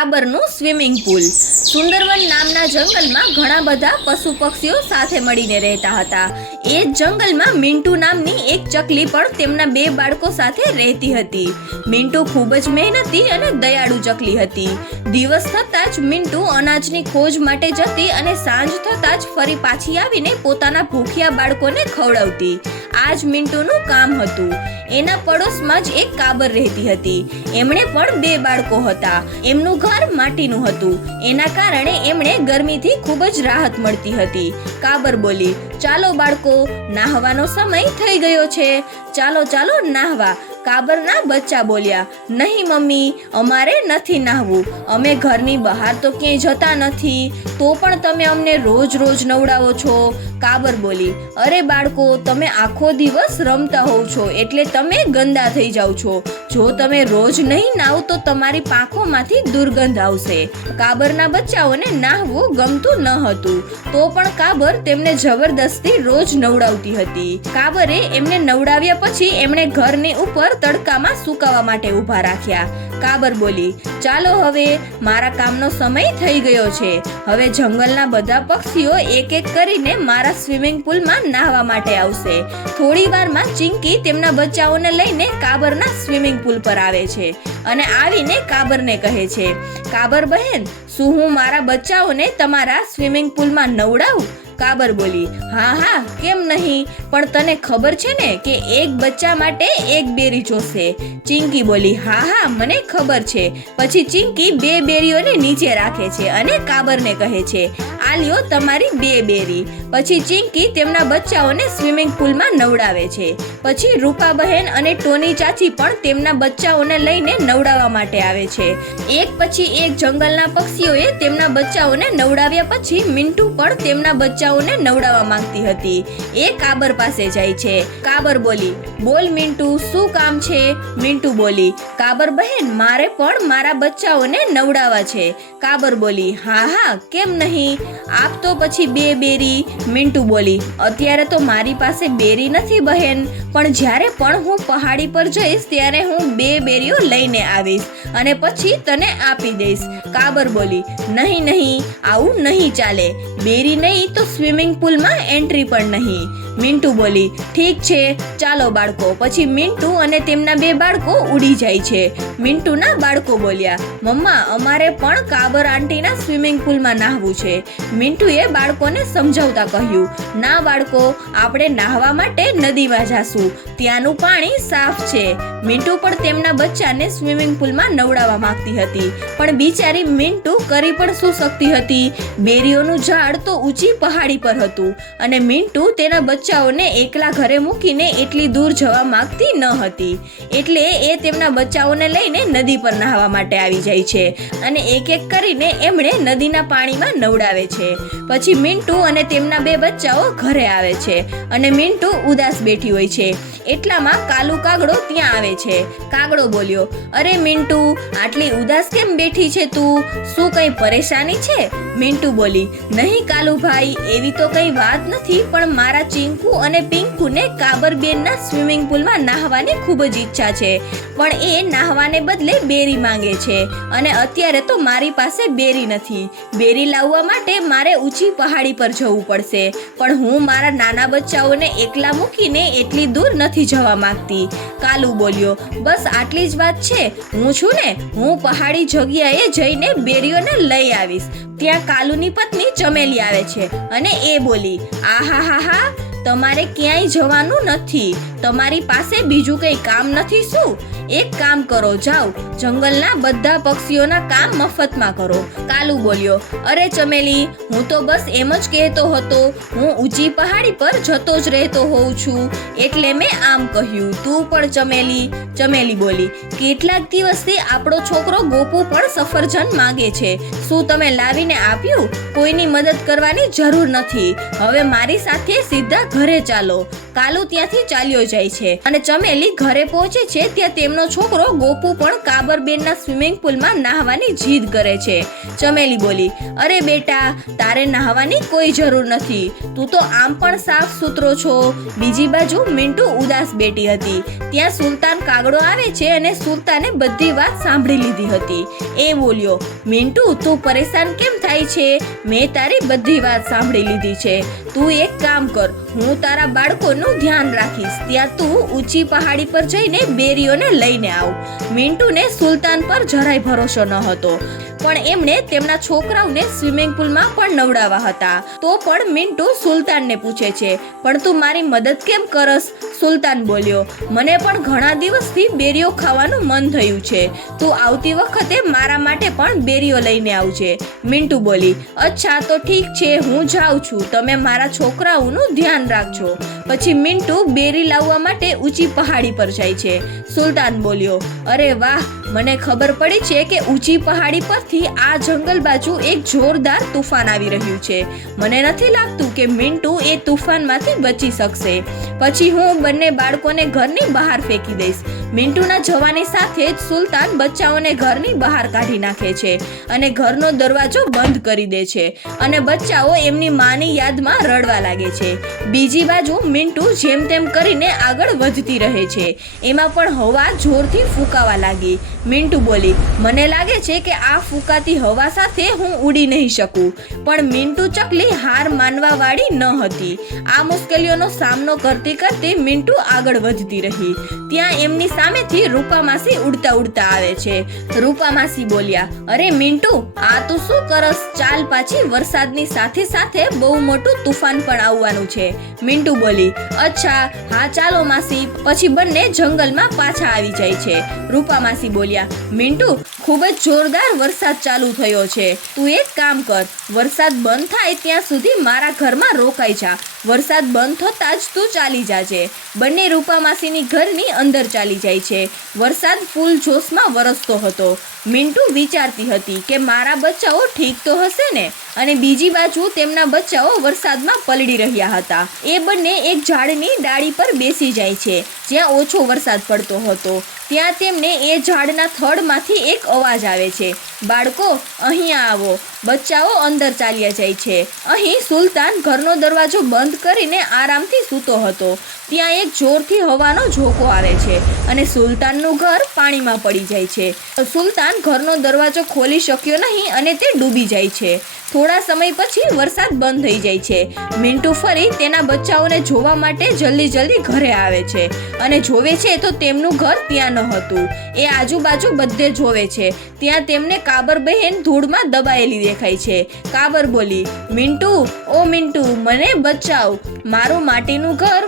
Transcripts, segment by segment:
કાબરનું swimming pool. Sundarbans નામના જંગલમાં ઘણા બધા પશુ પક્ષીઓ સાથે મળીને રહેતા હતા. એ જંગલમાં મિન્ટુ નામની એક ચકલી પણ તેમના બે બાળકો સાથે રહેતી હતી. મિન્ટુ ખૂબ જ મહેનતી અને દયાળુ ચકલી હતી. દિવસ થતાં જ મિન્ટુ અનાજની ખોજ માટે જતી અને સાંજ થતાં જ ફરી પાછી આવીને પોતાના ભૂખ્યા બાળકોને ખવડાવતી. આ જ મિન્ટુનું કામ હતું. એના પડોશમાં જ એક કાબર રહેતી હતી. એમણે પણ બે બાળકો હતા. એમનું ઘર માટીનું હતું. એના કારણે એમણે ગરમીથી ખૂબ જ રાહત મળતી હતી. કાબર બોલી, ચાલો બાળકો, નાહવાનો સમય થઈ ગયો છે. ચાલો ચાલો, નાહવા. કાબરના બચ્ચા બોલ્યા, નહીં મમ્મી, અમારે નથી નાહવું. અમે ઘરની બહાર તો ક્યાંય જતા નથી. તો પણ તમે અમને રોજ રોજ નવડાવો છો. કાબર બોલી, અરે બાળકો, તમે આખો દિવસ રમતા હોવ છો, એટલે તમે ગંદા થઈ જાઓ છો. જો તમે રોજ નહીં નાવ તો તમારી પાંખોમાંથી દુર્ગંધ આવશે. કાબરના બચ્ચાઓને નાહવું ગમતું ન હતું. તો પણ કાબર તેમને જબરદસ્તી રોજ નવડાવતી હતી. કાબરે એમને નવડાવ્યા પછી એમણે ઘરની ઉપર તડકામાં સુકાવા માટે ઊભા રાખ્યા. કાબર બોલી, ચાલો હવે, મારા કામનો સમય થઈ ગયો છે. હવે જંગલના બધા પક્ષીઓ એક એક કરીને મારા સ્વિમિંગ પુલમાં નાહવા માટે આવશે. થોડી વારમાં ચિંકી તેમના બચ્ચાઓને લઈને કાબરના સ્વિમિંગ પુલ પર આવે છે અને આવીને કાબરને કહે છે, કાબર બહેન, શું હું મારા બચ્ચાઓને તમારા સ્વિમિંગ પુલમાં નવડાવું? કાબર બોલી, હા હા, કેમ નહીં? પણ તને ખબર છે ને કે એક બચ્ચા માટે એક બેરી જોશે. ચિંકી બોલી, હા હા, મને ખબર છે. પછી ચિંકી બે બેરીઓને નીચે રાખે છે અને કાબરને કહે છે આ લ્યો તમારી બે બેરી. પછી ચિંકી તેમના બચ્ચાઓને સ્વિમિંગ પુલમાં નવડાવે છે. પછી રૂપા બહેન અને ટોની ચાચી પણ તેમના બચ્ચાઓને લઈને નવડાવવા માટે આવે છે. એક પછી એક જંગલના પક્ષીઓએ તેમના બચ્ચાઓને નવડાવ્યા પછી મિન્ટુ પણ તેમના બચ્ચાઓને નવડાવવા માંગતી હતી. એ કાબર પાસે જાય છે. કાબર બોલી, બોલ મિન્ટુ, શું કામ છે? મિન્ટુ બોલી, કાબર બહેન, મારે પણ મારા બચ્ચાઓને નવડાવવા છે. કાબર બોલી, હા હા, કેમ નહીં? આપ તો પછી બે બેરી, મિન્ટુ બોલી, અત્યારે તો મારી પાસે બેરી નથી બહેન, પણ જ્યારે પણ હું પહાડી પર જઈશ ત્યારે હું બે બેરીઓ લઈને આવીશ અને પછી તને આપી દઈશ. કાબર બોલી, નહીં નહીં, આવું નહીં ચાલે. બેરી નહીં તો સ્વિમિંગ પુલમાં એન્ટ્રી પણ નહીં. મિન્ટુ બોલી, ઠીક છે, ચાલો બાળકો. પછી મિન્ટુ અને તેમના બે બાળકો ઉડી જાય છે. મિન્ટુના બાળકો બોલ્યા, મમ્મા, અમારે પણ કાબર આંટીના સ્વિમિંગ પુલમાં નાહવું છે. મિન્ટુએ બાળકોને સમજાવતા કહ્યું, ના બાળકો, આપણે નાહવા માટે નદીમાં જાશું. ત્યાંનું પાણી સાફ છે. મિન્ટુ પણ તેમના બચ્ચાને સ્વિમિંગ પુલમાં નવડાવવા માંગતી હતી. પણ બિચારી મિન્ટુ કરી પણ શું શકતી હતી? બેરીઓનું ઝાડ તો ઊંચી પહાડી પર હતું અને મિન્ટુ તેના બચ્ચાઓને એકલા ઘરે મૂકીને એટલી દૂર જવા માંગતી ન હતી. એટલે એ તેમના બચ્ચાઓને લઈને નદી પર નહાવા માટે આવી જાય છે અને એક એક કરીને એમણે નદીના પાણીમાં નવડાવે છે. પછી મિન્ટુ અને તેમના બે બચ્ચાઓ ઘરે આવે છે અને મિન્ટુ ઉદાસ બેઠી હોય છે. એટલામાં કાલુ કાગડો ત્યાં આવે છે. કાગડો બોલ્યો, અરે મિન્ટુ, આટલી ઉદાસ કેમ બેઠી છે તું? શું કઈ પરેશાની છે? મિન્ટુ બોલી, નહીં કાલુ ભાઈ એવી તો કઈ વાત નથી, પણ મારા ચિંકુ અને પિંકુને કાબરબેનના સ્વિમિંગ પુલમાં નાહવાની ખૂબ જ ઈચ્છા છે. પણ એ નાહવાને બદલે બેરી માંગે છે અને અત્યારે તો મારી પાસે બેરી નથી. બેરી લાવવા માટે મારે ઊંચી પહાડી પર જવું પડશે. પણ હું મારા નાના બચ્ચાઓને એકલા મૂકીને એટલી દૂર નથી જવા માંગતી. કાલુ બોલ્યો, બસ આટલી જ વાત છે. હું છું ને, હું પહાડી જગ્યાએ જઈને બેરીઓને લઈ આવીશ. ત્યાં કાલુની પત્ની ચમેલી આવે છે. અને એ બોલી આહા હા હા તમારે ક્યાંય જવાનું નથી. તમારી પાસે બીજું કંઈ કામ નથી શું? એક કામ કરો, જાઓ. જંગલના બધા પક્ષીઓના કામ મફતમાં કરો. કાલુ બોલ્યો, અરે ચમેલી, હું તો બસ એમ જ કહેતો હતો. હું ઊંચી પહાડી પર જતો જ રહેતો હોઉં છું. એટલે મેં આમ કહ્યું, તું પણ ચમેલી. ચમેલી બોલી, કેટલાક દિવસથી આપણો છોકરો ગોપુ પણ સફરજન માંગે છે. શું તમે લાવીને આપ્યું? કોઈની મદદ કરવાની જરૂર નથી. હવે મારી સાથે સીધા ઘરે ચાલો. કાલુ ત્યાંથી ચાલ્યો જાય છે અને ચમેલી ઘરે પહોંચે છે, ત્યાં તેમનો નામનો છોકરો ગોપુ પણ કાબરબેનના સ્વિમિંગ પુલમાં નાહવાની જીદ કરે છે. ચમેલી બોલી, અરે બેટા, તારે નાહવાની કોઈ જરૂર નથી. તું તો આમ પણ સાફ સુથરો છો. બીજી બાજુ મિન્ટુ ઉદાસ બેટી હતી. ત્યાં સુલતાન કાગડો આવે છે અને સુલતાને બધી વાત સાંભળી લીધી હતી. એ બોલ્યો મિન્ટુ તું પરેશાન કેમ થાય છે? મેં તારી બધી વાત સાંભળી લીધી છે. તું એક કામ કર, હું તારા બાળકોનું ધ્યાન રાખીશ. ત્યાં તું ઊંચી પહાડી પર જઈને બેરીઓને લઈને આવ. મિન્ટુને સુલતાન પર જરાય ભરોસો ન હતો. પણ એમણે તેમના છોકરાઓને સ્વિમિંગ પુલમાં પણ નવડાવા હતા. તો પણ મિન્ટુ સુલતાનને પૂછે છે, પણ તું મારી મદદ કેમ કરસ? સુલતાન બોલ્યો, મને પણ ઘણા દિવસથી બેરીઓ ખાવાનું મન થયું છે. તું આવતી વખતે મારા માટે પણ બેરીઓ લઈને આવજે. મિન્ટુ બોલી, અચ્છા, તો ઠીક છે, હું જાઉં છું. તમે મારા છોકરાઓનું ધ્યાન રાખજો. પછી મિન્ટુ બેરી લાવવા માટે ઊંચી પહાડી પર જાય છે. સુલતાન બોલ્યો, અરે વાહ, મને ખબર પડી છે કે ઊંચી પહાડી પરથી આ જંગલ બાજુ એક જોરદાર તુફાન આવી રહ્યું છે. મને નથી લાગતું કે મિન્ટુ એ તુફાનમાંથી બચી શકશે. પછી હું બંને બાળકોને ઘરની બહાર ફેંકી દઈશ. મિન્ટુના જવાની સાથે જ સુલતાન બચ્ચાઓને ઘરની બહાર કાઢી નાખે છે અને ઘરનો દરવાજો બંધ કરી દે છે અને બચ્ચાઓ એમની માની યાદમાં રડવા લાગે છે. બીજી બાજુ મિન્ટુ જેમ તેમ કરીને આગળ વધતી રહે છે. એમાં પણ હવા જોરથી ફૂંકાવા લાગી. મિન્ટુ બોલી, મને લાગે છે કે આ ફૂંકાતી હવા સાથે હું ઉડી નહીં શકું. પણ મિન્ટુ ચકલી હાર માનવા વાળી ન હતી. આ મુશ્કેલીઓનો સામનો કરતી કરતી મિન્ટુ આગળ વધતી રહી. ત્યાં એમની સામેથી રૂપામાસી ઉડતા ઉડતા આવે છે. રૂપામાસી બોલ્યા, અરે મિન્ટુ, આ તું શું કરસ? ચાલ પાછી વરસાદની સાથે સાથે બહુ મોટું તુફાન પણ આવવાનું છે. મિન્ટુ બોલી, અચ્છા, હા, ચાલો માસી. પછી બંને જંગલમાં પાછા આવી જાય છે. રૂપા માસી બોલ્યા, મિન્ટુ, ખૂબ જ જોરદાર વરસાદ ચાલુ થયો છે. તું એક કામ કર, વરસાદ બંધ થાય ત્યાં સુધી મારા ઘરમાં રોકાઈ જા. વરસાદ બંધ થતાં જ તું ચાલી જાજે. બંને રૂપામાસીની ઘરની અંદર ચાલી જાય છે. વરસાદ ફૂલ જોશમાં વરસતો હતો. મિન્ટુ વિચારતી હતી કે મારા બચ્ચાઓ ઠીક તો હશે ને? અને બીજી બાજુ તેમના બચ્ચાઓ વરસાદમાં પલળી રહ્યા હતા. એ બંને એક ઝાડની ડાળી પર બેસી જાય છે, જ્યાં ઓછો વરસાદ પડતો હતો. ત્યાં તેમને એ ઝાડના થડમાંથી એક અવાજ આવે છે. બાળકો અહીંયા આવો. બચ્ચાઓ અંદર ચાલ્યા જાય છે. અહીં સુલતાન ઘરનો દરવાજો બંધ કરીને આરામથી સૂતો હતો. ત્યાં એક જોરથી હવાનો ઝોકો આવે છે અને સુલતાનનું ઘર પાણીમાં પડી જાય છે. સુલતાન ઘરનો દરવાજો ખોલી શક્યો નહીં અને તે ડૂબી જાય છે. થોડા સમય પછી વરસાદ બંધ થઈ જાય છે. મિન્ટુ ફરી તેના બચ્ચાઓને જોવા માટે જલ્દી જલ્દી ઘરે આવે છે અને જોવે છે તો તેમનું ઘર ત્યાં ન હતું. એ આજુબાજુ બધે જોવે છે. ત્યાં તેમને કાબર બહેન ધૂળમાં દબાયેલી દેખાય છે. કાબર બોલી, મિન્ટુ, ઓ મિન્ટુ, મને બચાવ. મારું માટીનું ઘર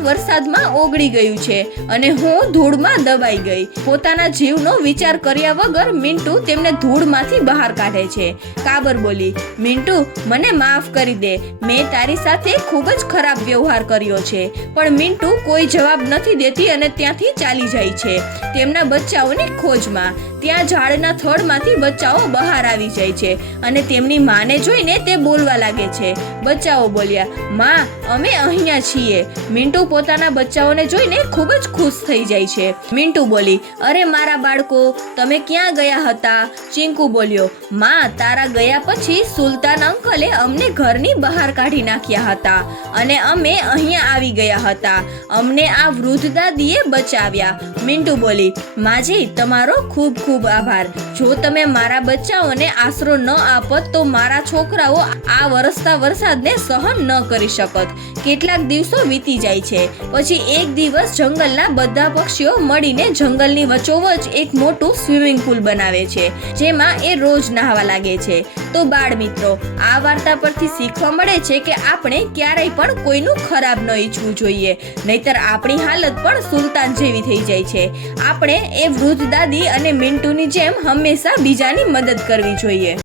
વરસાદમાં ઓગળી ગયું છે અને હું ધૂળમાં દબાઈ ગઈ. પોતાના જીવનો વિચાર કર્યા વગર મિન્ટુ તેમને ધૂળમાંથી બહાર કાઢે છે. કાબર બોલી, મિન્ટુ, મને માફ કરી દે. મેં તારી સાથે ખૂબ જ ખરાબ વ્યવહાર કર્યો છે. પણ મિન્ટુ કોઈ જવાબ નથી દેતી અને ત્યાંથી ચાલી જાય છે. તેમના બચ્ચાઓની ખોજમાં ત્યાં ઝાડના થડમાંથી બચ્ચાઓ બહાર આવી જાય છે અને તેમની માને જોઈને તે બોલવા લાગે છે. બચ્ચાઓ બોલ્યા, માં, અમે અહીંયા છીએ. મિન્ટુ પોતાના બચ્ચાઓને જોઈને ખૂબ જ ખુશ થઈ જાય છે. મિન્ટુ બોલી, અરે મારા બાળકો, તમે ક્યાં ગયા હતા? ચિંકુ બોલ્યો, માં, તારા ગયા પછી સુલતાન અંકલે અમને ઘરની બહાર કાઢી નાખ્યા હતા અને અમે અહીંયા આવી ગયા હતા. અમને આ વૃદ્ધ દાદીએ બચાવ્યા. મિન્ટુ બોલી, માજી, તમારો ખૂબ ખૂબ આભાર. જો તમે મારા બચ્ચાઓને આશરો ન આપત તો મારા છોકરાઓ આ વરસતા વરસાદને સહન ન કરી શકત. કેટલાક દિવસો વીતી જાય છે. પછી એક દિવસ જંગલના બધા પક્ષીઓ મળીને જંગલની વચોવચ એક મોટું સ્વિમિંગ પુલ બનાવે છે, જેમાં એ રોજ નહાવા લાગે છે. તો બાળ મિત્રો, આ વાર્તા પરથી શીખવા મળે છે કે આપણે ક્યારેય પણ કોઈનું ખરાબ ન ઈચ્છવું જોઈએ. નહીતર આપણી હાલત પણ સુલતાન જેવી થઈ જાય છે. આપણે એ વૃદ્ધ દાદી અને મિન્ટુની જેમ હંમેશા બીજાની મદદ કરવી જોઈએ.